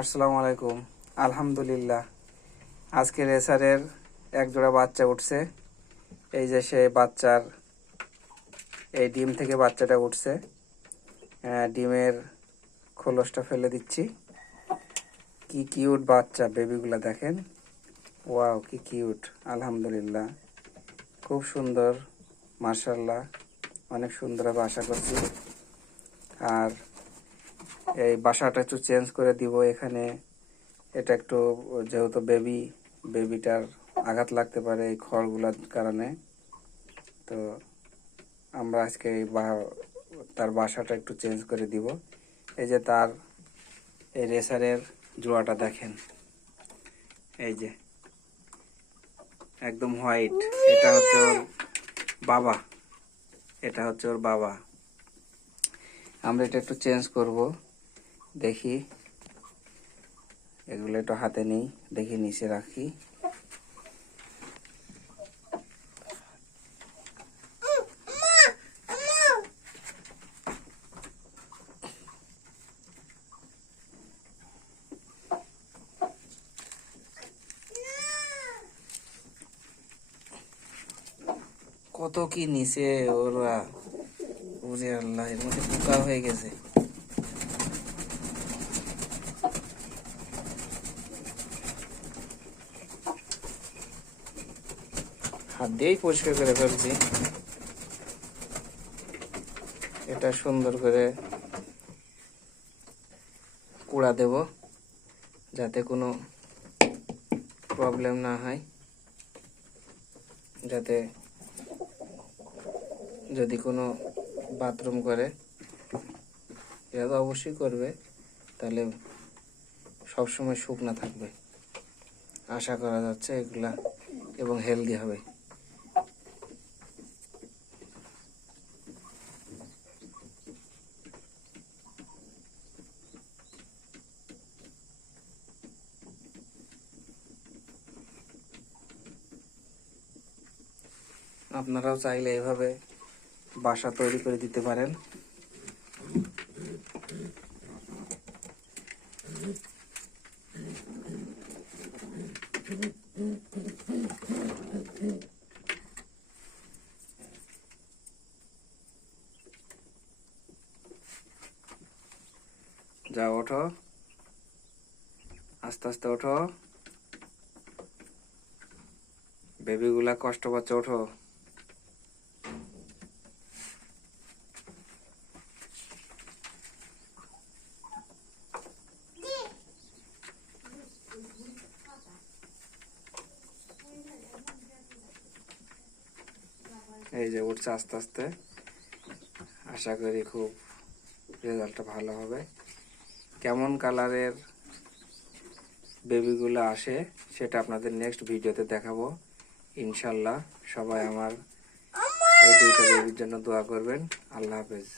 আসসালামু আলাইকুম। আলহামদুলিল্লাহ। আজকে রেসারের এক জোড়া বাচ্চা উঠছে। এই যে সে বাচ্চার, এই ডিম থেকে বাচ্চাটা উঠছে। ডিমের খোলসটা ফেলে দিচ্ছি। কি কিউট বাচ্চা, বেবিগুলা দেখেন। ওয়াও, কি কিউট। আলহামদুলিল্লাহ। খুব সুন্দর মার্শাল্লাহ অনেক সুন্দর আশা করছি। আর এই বাসাটা একটু চেঞ্জ করে দিব এখানে। এটা একটু, যেহেতু বেবি বেবিটার আঘাত লাগতে পারে এই খড়গুলোর কারণে। তো আমরা আজকে এই তার বাসাটা একটু চেঞ্জ করে দিব। এই যে তার এই রেসারের জোড়াটা দেখেন। এই যে, একদম হোয়াইট এটা হচ্ছে ওর বাবা। এটা হচ্ছে ওর বাবা। আমরা এটা একটু চেঞ্জ করব। দেখি। এগুলো একটু হাতে নেই, দেখি নিচে রাখি। কত কি নিচে ওরা? আল্লাহ, এর মধ্যে পোকা হয়ে গেছে। হাত দিয়েই পরিষ্কার করে ফেলছি। এটা সুন্দর করে কুড়া দেব, যাতে কোনো প্রবলেম না হয়। যাতে যদি কোনো বাথরুম করে এটা তো অবশ্যই করবে, তাহলে সবসময় শুকনা থাকবে। আশা করা যাচ্ছে এগুলা এবং হেলদি হবে। আপনারাও চাইলে এভাবে বাসা তৈরি করে দিতে পারেন। যা ওঠো। আস্তে আস্তে ওঠো। বেবিগুলা কষ্ট পাচ্ছে, ওঠো। এই যে উঠছে আস্তে আস্তে। আশা করি খুব রেজাল্টটা ভালো হবে। কেমন কালারের বেবিগুলো আসে সেটা আপনাদের নেক্সট ভিডিওতে দেখাবো। ইনশাল্লাহ সবাই আমার এই দুইটা বেবির জন্য দোয়া করবেন। আল্লাহ হাফেজ।